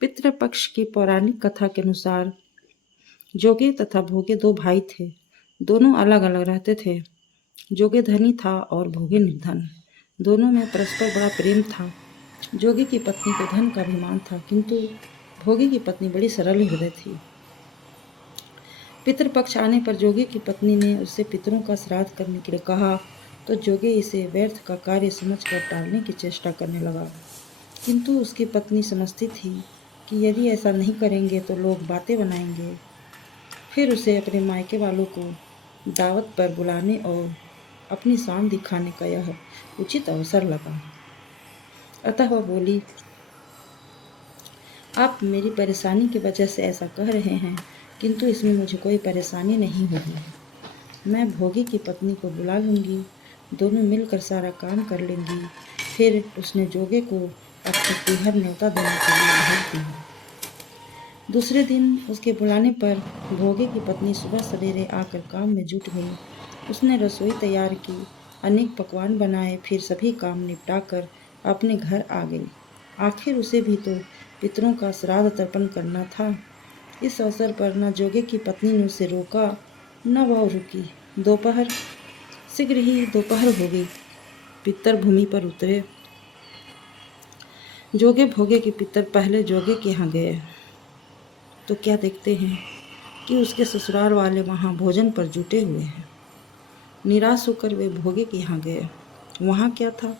पितृपक्ष की पौराणिक कथा के अनुसार जोगे तथा भोगे दो भाई थे। दोनों अलग अलग रहते थे। जोगे धनी था और भोगे निर्धन। दोनों में परस्पर बड़ा प्रेम था। जोगे की पत्नी को धन का अभिमान था, किंतु भोगे की पत्नी बड़ी सरल हृदय थी। पितृपक्ष आने पर जोगे की पत्नी ने उससे पितरों का श्राद्ध करने के लिए कहा, तो जोगे इसे व्यर्थ का कार्य समझकर टालने की चेष्टा करने लगा। किंतु उसकी पत्नी समझती थी कि यदि ऐसा नहीं करेंगे तो लोग बातें बनाएंगे। फिर उसे अपने मायके वालों को दावत पर बुलाने और अपनी शान दिखाने का यह उचित अवसर लगा। अतः वह बोली, आप मेरी परेशानी की वजह से ऐसा कह रहे हैं, किंतु इसमें मुझे कोई परेशानी नहीं होगी। मैं भोगी की पत्नी को बुला लूंगी, दोनों मिलकर सारा काम कर लेंगी। फिर उसने जोगे को अपने पीहर न्योता देने के लिए भेज दिया। दूसरे दिन उसके बुलाने पर भोगे की पत्नी सुबह सवेरे आकर काम में जुट गई। उसने रसोई तैयार की, अनेक पकवान बनाए, फिर सभी काम निपटाकर अपने घर आ गई। आखिर उसे भी तो पितरों का श्राद्ध तर्पण करना था। इस अवसर पर न जोगे की पत्नी ने उसे रोका, न वह रुकी। शीघ्र ही दोपहर हो गई। पितर भूमि पर उतरे। जोगे भोगे के पितर पहले जोगे के यहाँ गए, तो क्या देखते हैं कि उसके ससुराल वाले वहाँ भोजन पर जुटे हुए हैं। निराश होकर वे भोगे के यहाँ गए। वहाँ क्या था?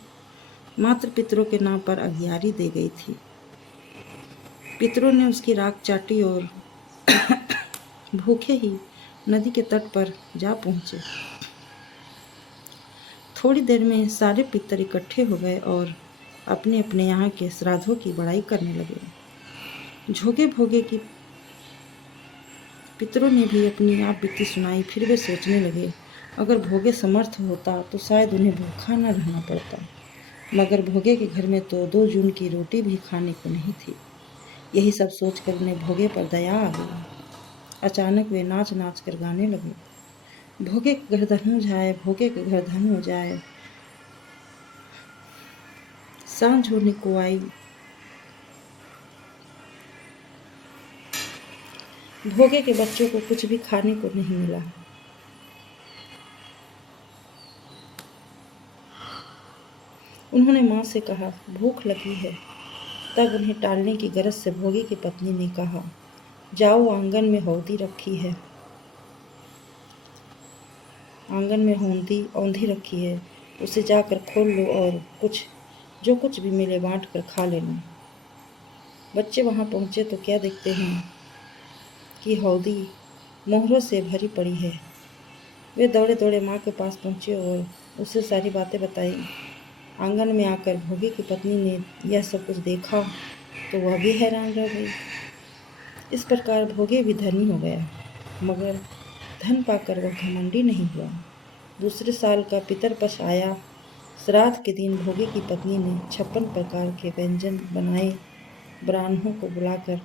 मात्र पितरों के नाम पर अघियारी दे गई थी। पितरों ने उसकी राख चाटी और भूखे ही नदी के तट पर जा पहुंचे। थोड़ी देर में सारे पितर इकट्ठे हो गए और अपने अपने यहाँ के श्राद्धों की बड़ाई करने लगे। जोगे भोगे की पितरों ने भी अपनी आप बीती सुनाई। फिर वे सोचने लगे, अगर भोगे समर्थ होता तो शायद उन्हें भूखा न रहना पड़ता, मगर भोगे के घर में तो 2 जून की रोटी भी खाने को नहीं थी। यही सब सोचकर उन्हें भोगे पर दया आ गई। अचानक वे नाच नाच कर गाने लगे, भोगे के घर धन हो जाए, भोगे के घर धन हो जाए। सांझ होने को आई। भोगे के बच्चों को कुछ भी खाने को नहीं मिला। उन्होंने माँ से कहा, भूख लगी है। तब उन्हें टालने की गरज से भोगे की पत्नी ने कहा, जाओ, आंगन में हौदी रखी है, आंगन में औंधी रखी है, उसे जाकर खोल लो और जो कुछ भी मिले बांट कर खा लेना। बच्चे वहां पहुंचे तो क्या देखते हैं कि हौदी मोहरों से भरी पड़ी है। वे दौड़े दौड़े माँ के पास पहुंचे और उसे सारी बातें बताई। आंगन में आकर भोगे की पत्नी ने यह सब कुछ देखा तो वह भी हैरान रह गई। इस प्रकार भोगे भी धनी हो गया, मगर धन पाकर वह घमंडी नहीं हुआ। दूसरे साल का पितरपक्ष आया। श्राद्ध के दिन भोगे की पत्नी ने 56 प्रकार के व्यंजन बनाए। ब्राह्मणों को बुलाकर